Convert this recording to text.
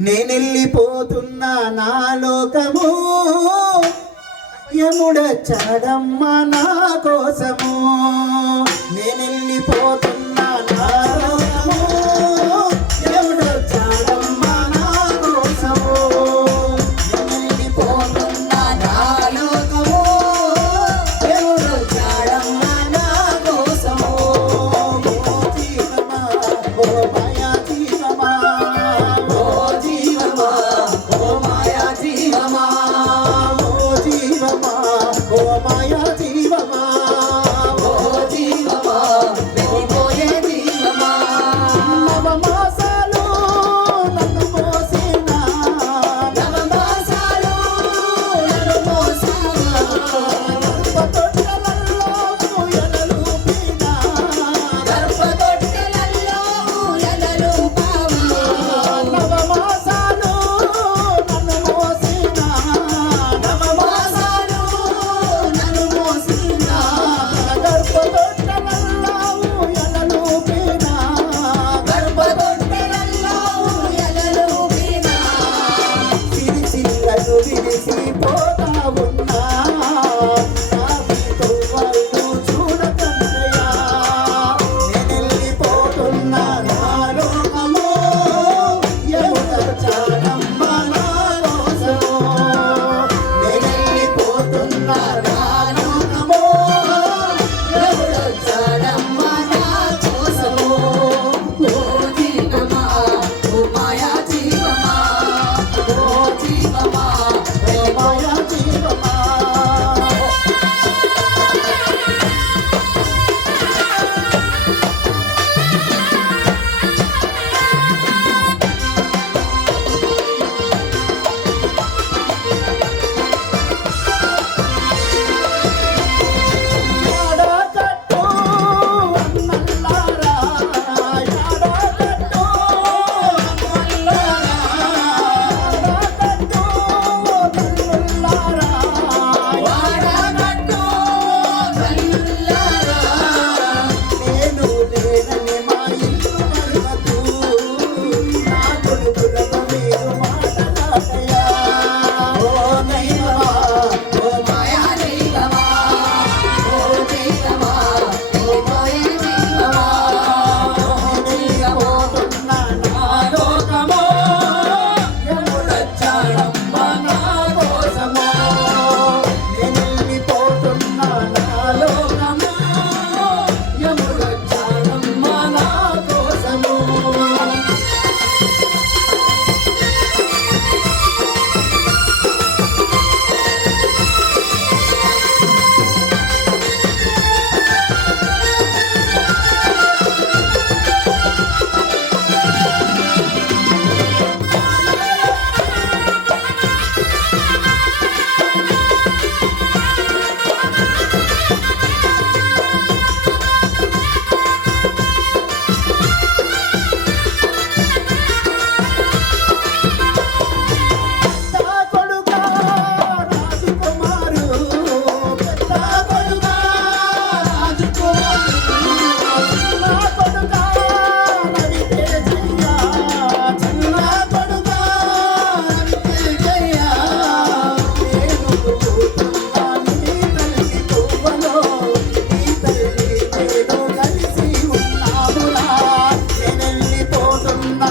నేనెళ్ళిపోతున్నా నా లోకము యముడొచ్చాడమ్మ నా కోసము నేనెళ్ళిపోతున్నా నా లోకము యముడొచ్చాడమ్మ నా కోసము నేనెళ్ళిపోతున్నా నా లోకము యముడొచ్చాడమ్మ నా కోసము ఓ జీవమా ఓ మాయా జీవమా ఓ జీవమా ఓ మాయా జీవమా ఓ మాయా జీవమా ఓ జీవమా వెళ్ళిపోయే జీవమా నవమాసాలు నన్ను మోసిన నవమాసాలు నన్ను మోసిన గర్భతొట్టెలలో ఊయలలూపిన గర్భతొట్టెలలో ఊయలలూపావా నవమాసాలు నన్ను మోసిన నవమాసాలు నన్ను మోసిన గర్భతొట్టెలలో ఊయలలూపిన గర్భతొట్టెలలో ఊయలలూపిన సిరిసిల్లలు విరిసిపోతా ఉన్నా నాతో వాళ్ళు చూడకన్నయ్యా నేనెళ్ళిపోతున్నా నా లోకము యముడొచ్చాడమ్మ నా కోసము నేనెళ్ళిపోతున్నా నా లోకము యముడొచ్చాడమ్మ నా కోసము ఓ జీవమా ఓ మాయా జీవమా ఓ జీవమా ఓ మాయా జీవమా యాడకట్టు అన్నల్లారా యాడకట్టు అన్నల్లారా యాడకట్టు అన్నల్లారా యాడకట్టు అన్నల్లారా నేను లేనని మా ఇల్లు కలవదు నా కొడుకులతో మీరు మాటలాడయ్యా ఓ దైవమా ఓ మాయా దైవమా ఓ జీవమా ఓ మాయా జీవమా నేనెళ్ళిపోతున్నా నా లోకము యముడొచ్చాడమ్మ నా కోసము నేనెళ్ళిపోతున్నా నా లోకము యముడొచ్చాడమ్మ నా కోసము పెద్ద కొడుకా రాజకుమారు పెద్ద కొడుకా రాజకుమారు చిన్న కొడుకా రవితేజయ్యా చిన్న కొడుకా రవితేజయ్యా నేను కూతున్నా నీ తల్లి పువ్వలో నీ తల్లి నేను కలిసి ఉన్నామురా నేనెళ్ళిపోతున్నా